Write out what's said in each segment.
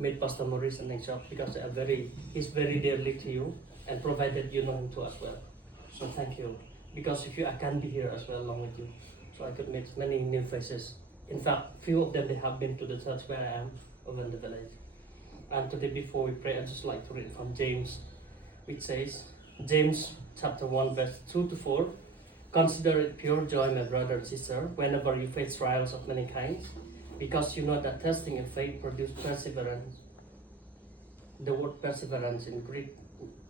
made Pastor Maurice an example because he's very dearly to you and provided you know him too as well. So thank you. Because if you, I can be here as well along with you. So I could meet many new faces. In fact, few of them, they have been to the church where I am over in the village. And today before we pray, I'd just like to read from James, which says, James chapter 1 verse 2 to 4, consider it pure joy, my brother and sister, whenever you face trials of many kinds, because you know that testing in faith produces perseverance. The word perseverance in Greek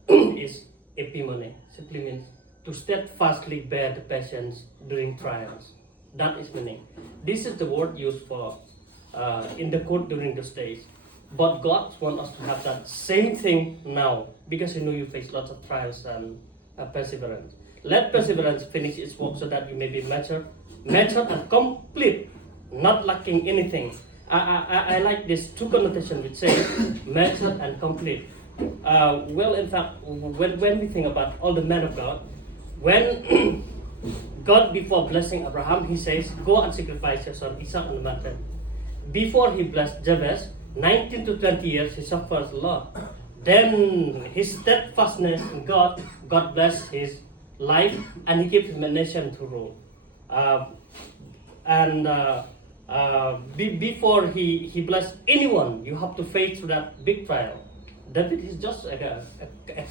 is epimone, simply means to steadfastly bear the patience during trials. That is meaning. This is the word used for in the court during those days. But God wants us to have that same thing now, because you know you face lots of trials and perseverance. Let perseverance finish its work so that you may be mature and complete, not lacking anything. I like this two connotation which says mature and complete. Well, in fact, when we think about all the men of God, when God, before blessing Abraham, he says, go and sacrifice your son Isaac on the mountain. Before he blessed Jabez, 19 to 20 years, he suffers a lot. Then his steadfastness in God blessed his life, and he gave him a nation to rule. Before he blessed anyone, you have to face through that big trial. David is just like a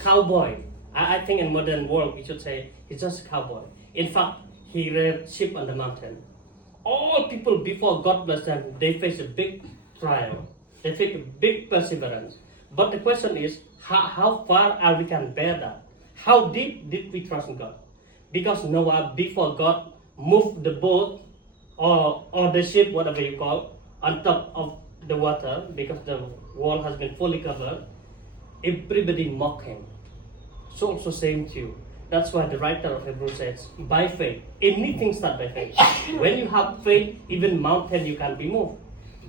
cowboy. I think in modern world we should say he's just a cowboy. In fact, he reared sheep on the mountain. All people before God blessed them, they face a big trial. They face a big perseverance. But the question is, how far are we can bear that? How deep did we trust in God? Because Noah, before God moved the boat or the ship, whatever you call, on top of the water, because the wall has been fully covered, everybody mocked him. So also same to you. That's why the writer of Hebrews says, by faith, anything starts by faith. When you have faith, even mountain you can be moved.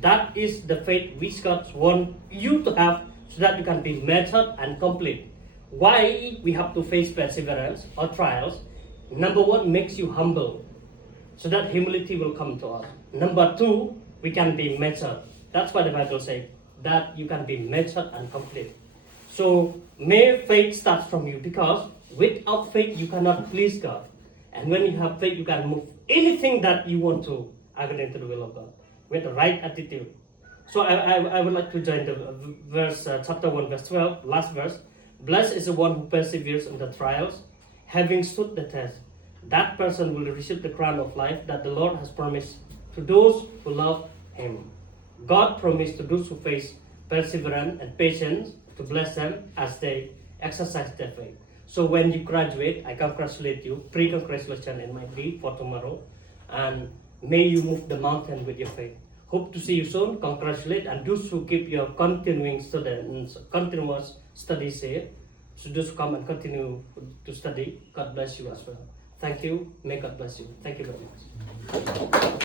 That is the faith which God wants you to have so that you can be matured and complete. Why we have to face perseverance or trials? Number one, makes you humble, so that humility will come to us. Number two, we can be matured. That's why the Bible says that you can be matured and complete. So may faith start from you, because without faith you cannot please God. And when you have faith, you can move anything that you want to according to the will of God with the right attitude. So I would like to join the verse, chapter 1, verse 12, last verse. Blessed is the one who perseveres in the trials, having stood the test. That person will receive the crown of life that the Lord has promised to those who love Him. God promised to those who face perseverance and patience to bless them as they exercise their faith. So when you graduate, I congratulate you. Pre-congratulations it might be for tomorrow. And may you move the mountain with your faith. Hope to see you soon. Congratulate, and those who keep your continuous studies here. So those who come and continue to study, God bless you as well. Thank you. May God bless you. Thank you very much.